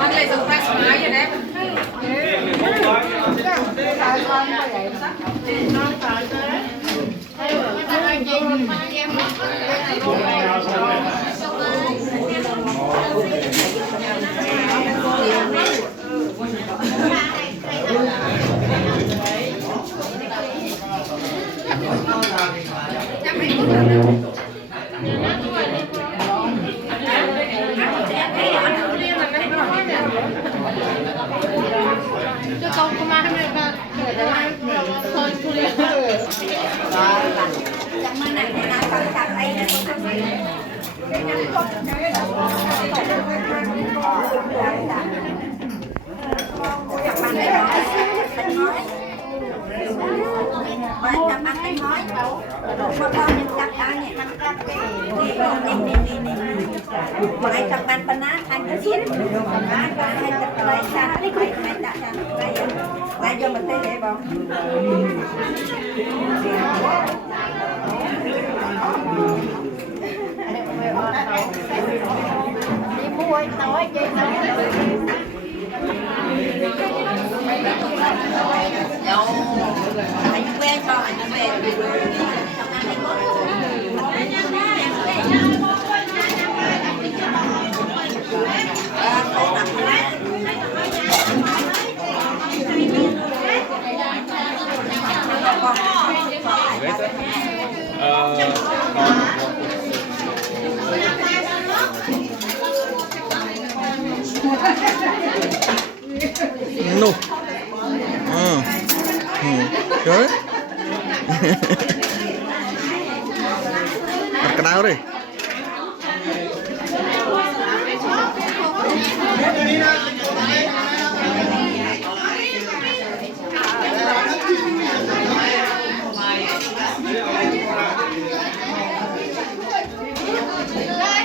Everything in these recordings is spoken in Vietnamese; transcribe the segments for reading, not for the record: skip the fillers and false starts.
anh lại dùng tay máy vậy đấy con kemarin mereka thôi kuliah yang mana yang santai Mai kapan pernah kan kesini? Ngajo betul ya bang. Ibu nói chơi nói. Đâu? Anh quen cho anh quen. No. Trời. Cái nào đây?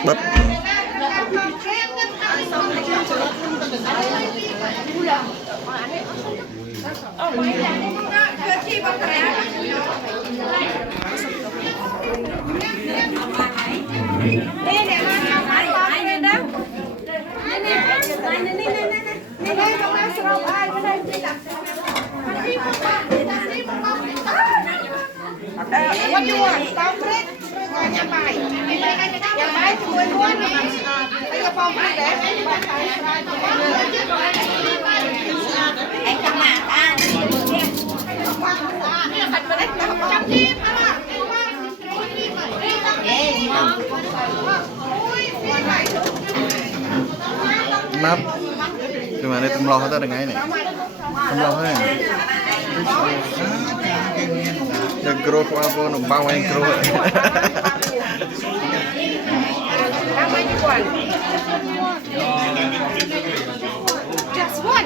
Bật. What do you want? Concrete? Nhà bài. Nhà bài thì mười luôn. Bây giờ phòng ăn để em cầm mà ăn. Map. Gimana itu meloh atau dengan ini? Melohnya. Ya grow apa numpang yang grow. Just one.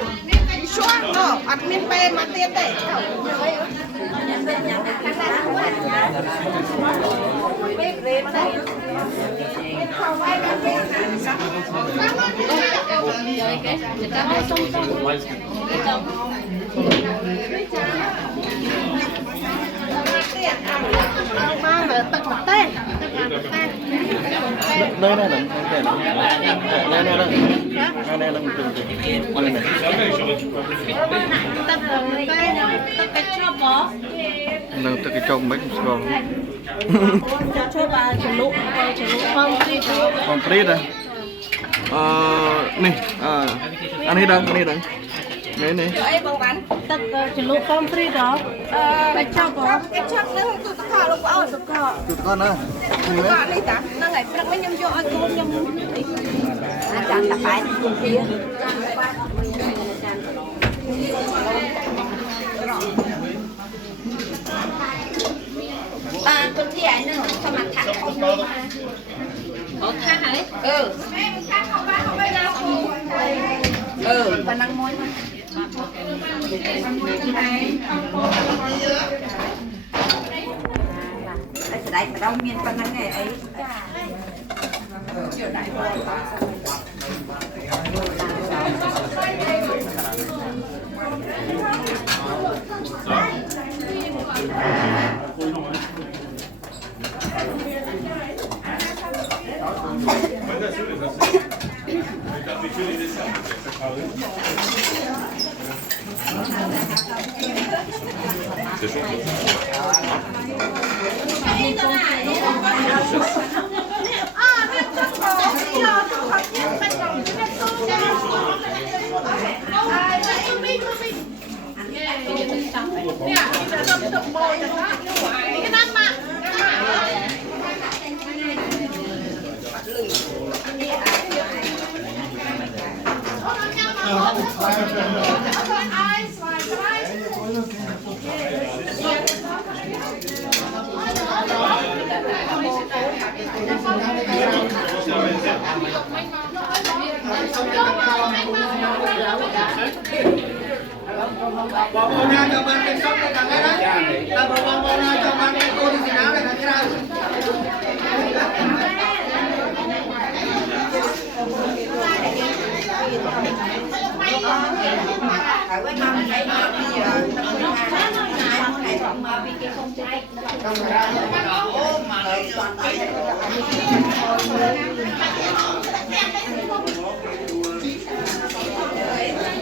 You sure? No. Admin pay mati teh. Nơi này là nơi này là nâng tới cái trong mấy con Cho bà chừng lụ con free đây nè anh ấy đang mấy này tất chừng lụ con free đó cái chọc nó tụt thò luôn quá tụt con nữa con đi ta nó ngày nó nhâm vô ăn cơm nhâm chẳng là phải cùng kia con thi ảnh nó sao mà thẳng không mà thả hả và năng môi đấy mà đâu miên con năng ngày ấy Bỏ bộ ra cho bạn cái sóc này thằng cái đó. Ta bỏ ra cho bạn cái cô đi xì áo này thằng cái đó. Phải quên mong thấy mà bây giờ nó không hai món này không mà vì cái không trái. Không ra. Mà lại toàn tay.